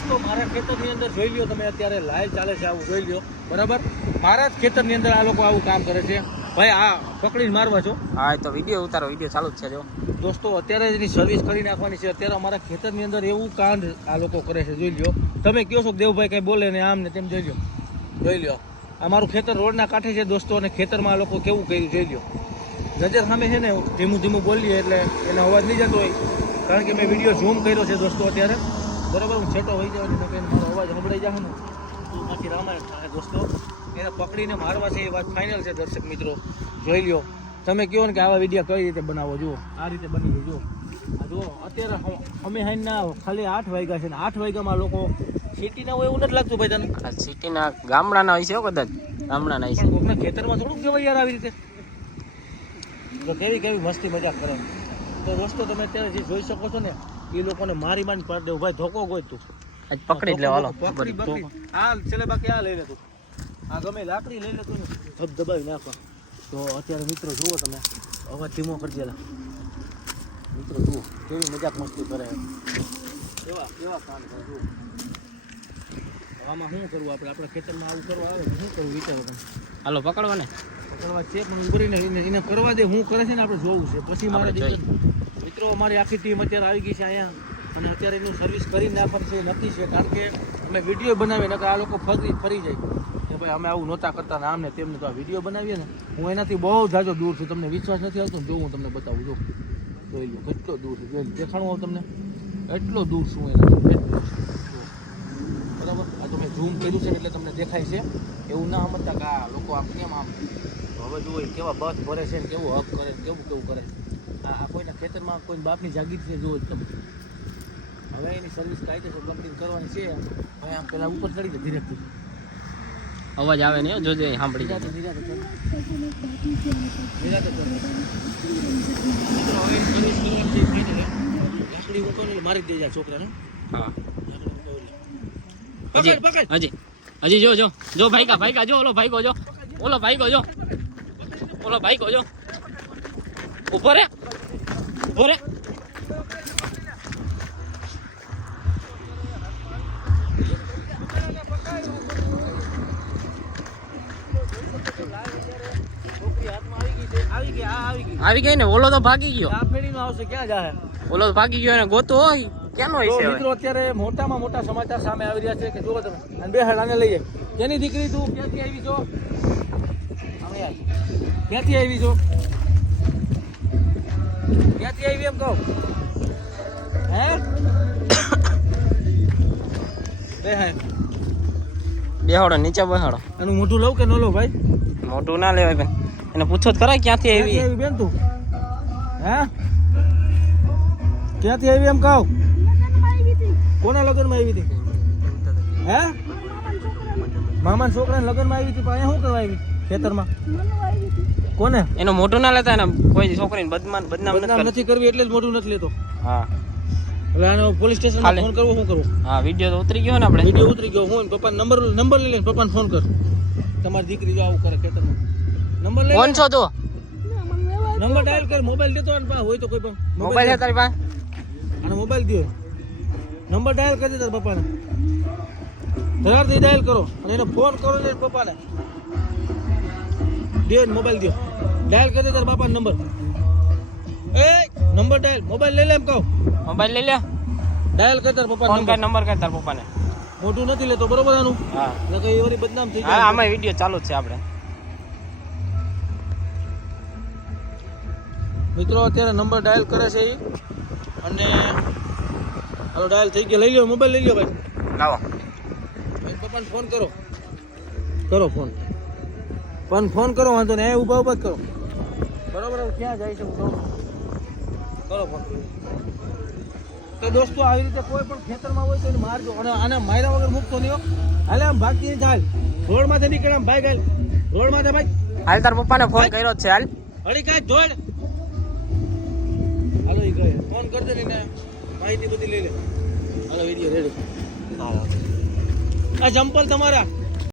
દોસ્તો મારા ખેતરની અંદર જોઈ લ્યો તમે અત્યારે લાઈવ ચાલે છે આવું જોઈ લ્યો. બરાબર? મારા જ ખેતરની અંદર આ લોકો આવું કામ કરે છે. ભાઈ આ પકડીને મારવા છો? હા તો વીડિયો ઉતારો વીડિયો ચાલુ જ છે જો. દોસ્તો અત્યારે એની સર્વિસ કરી નાખવાની છે. અત્યારે અમારા ખેતરની અંદર એવું કાંડ આ લોકો કરે છે જોઈ લ્યો. તમે કહો છો દેવભાઈ કંઈ બોલે ને આમ ને તેમ જોઈ લ્યો. જોઈ લ્યો. અમારું ખેતર રોડના કાંઠે છે દોસ્તો અને ખેતરમાં આ લોકો કેવું કર્યું જોઈ લ્યો. નજર સામે છે ને ધીમું ધીમું બોલીએ એટલે એનો અવાજ નહીં જતો હોય. કારણ કે મેં વીડિયો ઝૂમ કર્યો છે દોસ્તો અત્યારે. બરાબર હું છેટો હોઈ જાઉં તો મેં મારો અવાજ સંભળાઈ જાય ને? તો બાકી રામાયણ થાય દોસ્તો. એને પકડીને મારવા છે એ વાત ફાઇનલ છે દર્શક મિત્રો. જોઈ લ્યો. તમે કહો ને કે આવા વીડિયો કઈ રીતે બનાવો જુઓ. આ રીતે બની જુઓ. આ જુઓ અત્યારે હમ- અમે હાઈના ખાલી આઠ વાગ્યા છે ને આઠ વાગ્યામાં લોકો સિટીના હોય એવું નથી લાગતું ભાઈ તને? આ સિટીના ગામડાના હોય છે કદાચ. ગામડાના હોય છે. કોકના ખેતરમાં થોડુંક કહેવાય યાર આવી રીતે. તો કેવી કેવી મસ્તી મજાક કરે. તો દોસ્તો તમે અત્યારે જે જોઈ શકો છો ને એ લોકોને મારી મારી પાડી દેવું ભાઈ ધોકો ગોય તું. આજ પકડી જ લે હાલો. પકડી પકડી આ છેલ્લે બાકી આ લઈ લે તું. આ ગમે લાકડી લઈ લે તું ધબ દબાવી નાખો. તો અત્યારે મિત્રો જુઓ તમે. અવાજ ધીમો કરજે લા મિત્રો જુઓ કેવી મજાક મસ્તી કરે. એવા એવા કામ કરે જુઓ. આમાં શું કરવું આપણે? આપણે ખેતરમાં આવું કરવા આવે શું કરવું વિચારો તમે? હાલો પકડવા ને. પકડવા છે પણ ઉભરીને એને કરવા દે હું કરે છે ને આપણે જોવું છે. પછી મારે મિત્રો, અમારી આખી ટીમ અત્યારે આવી ગઈ છે અહીંયા અને અત્યારે એનું સર્વિસ કરી નાખવાનું છે નક્કી છે, કારણ કે અમે વીડિયો બનાવીએ, નકર આ લોકો ફરી ફરી જાય. કે ભાઈ અમે આવું નહોતા કરતા ને તેમને તો આ વીડિયો બનાવીએ ને, હું એનાથી બહુ જાજો દૂર છું, તમને વિશ્વાસ નથી આવતો જો હું તમને બતાવું, જો. જોઈ લો, કેટલો દૂર છે, જોઈ દેખાણું આવું તમને? એટલો દૂર છું એનાથી બરાબર? આ તો મેં ઝૂમ કર્યું છે એટલે તમને દેખાય છે. એવું ના સમજતા કે આ લોકો આમ કેમ આમ? હવે જુઓ કેવા બસ ભરે છે ને કેવું હક કરે કેવું કેવું કરે. આ આ કોઈના ખેતરમાં કોઈ બાપની જાગીર છે જુઓ તમે. હવે એની સર્વિસ કાયદેસર કંપની કરવાની છે. હવે આમ પેલા ઉપર ચડી જાય ધીરેથી. અવાજ આવે ને? જોજે સાંભળી જાય હે. લાકડી મૂકો મારી જ જાય છોકરાને. હા. હજી હજી. હજી જો જો. જો ભાઈકા ભાઈકા જો ઓલો ભાઈકો જો. ઓલો ભાઈકો જો. ઓલો ભાઈકો જો. ઉપર રે ઊભો રે. આવી ગઈ ને ઓલો તો ભાગી ગયો. આવશે ક્યાં જાય ઓલો તો ભાગી ગયો ને ગોતો હોય. કેનો છે મિત્રો અત્યારે મોટામાં મોટા સમાચાર સામે આવી રહ્યા છે કે જુઓ તમે અને બે આને લઈએ. કેની દીકરી તું? ક્યાંથી આવી છો. ક્યાંથી આવી છો? ક્યાંથી આવી એમ કહું? હે? બે હે બેહાડો નીચે બેહાડો. એનું મોઢું લઉં કે ન લઉં ભાઈ? મોટું ના લેવાય બેન. એને પૂછો ક્યાંથી ક્યાંથી આવી? આવી બેન તું? હે? ક્યાંથી આવી એમ કહું? કોના લગ્નમાં આવી હતી? હે? મામાના છોકરાના લગ્નમાં આવી હતી પણ અહીંયા શું કરવા આવી? ખેતરમાં? કોને? એનો મોટો ના લેતા એને કોઈ છોકરીને બદનામ બદનામ નથી કરવી એટલે જ મોટું નથી લેતો. હા. એટલે આનો પોલીસ સ્ટેશન. ફોન કરવો શું કરવું? હા વીડિયો તો ઉતરી ગયો ને આપણે. વીડિયો ઉતરી ગયો હું પપ્પા નંબર નંબર લઈ લે પપ્પાને ફોન કર. તમારી દીકરી જો આવું કરે ખેતરમાં. નંબર લઈ કોણ છો તો નંબર ડાયલ કર મોબાઈલ દેતો ને પાસે હોય તો કોઈ પણ. મોબાઈલ છે તારી પાસે? અને મોબાઈલ દે. નંબર ડાયલ કરી દે તારા પપ્પાને. ધરારથી ડાયલ કરો. અને એને ફોન કરો ને પપ્પાને. દે મોબાઈલ દો. ડાયલ કરી દે તારા બાપાનો નંબર એ નંબર ડાયલ. મોબાઈલ લઈ લે એમ કહું. મોબાઈલ લઈ લે. ડાયલ કરી તાર પપ્પા ફોન કર નંબર કર તાર પપ્પાને. મોટું નથી લેતો બરોબર આનું? હા. એટલે કઈ એ બદનામ થઈ જાય. આમાં વિડિયો ચાલુ છે આપણે. મિત્રો અત્યારે નંબર ડાયલ કરે છે એ અને હાલો ડાયલ થઈ ગયો. લઈ લ્યો મોબાઈલ લઈ લ્યો ભાઈ. લાવો. પપ્પાને ફોન કરો. કરો ફોન પણ ફોન કરો વાંધો નહીં. એ ઊભા ઊભા કરો. બરોબર હું ક્યાં જાય છે હું કરો તો દોસ્તો આવી રીતે કોઈ પણ ખેતરમાં હોય તો એને મારજો. અને આને માર્યા વગર મૂકતો નહીં હો. હાલે આમ ભાગતી નહીં થાય રોડ માથે નીકળે આમ ભાઈ ગયેલ. રોડ માથે ભાઈ. હાલ તાર પપ્પાને ફોન કર્યો છે હાલ. અડી કાંઈ જોડ હાલો ઈ ગયે. ફોન કરી દે ને માહિતી બધી લઈ લે. હાલો વીડિયો રેડી આ જમ્પલ તમારા.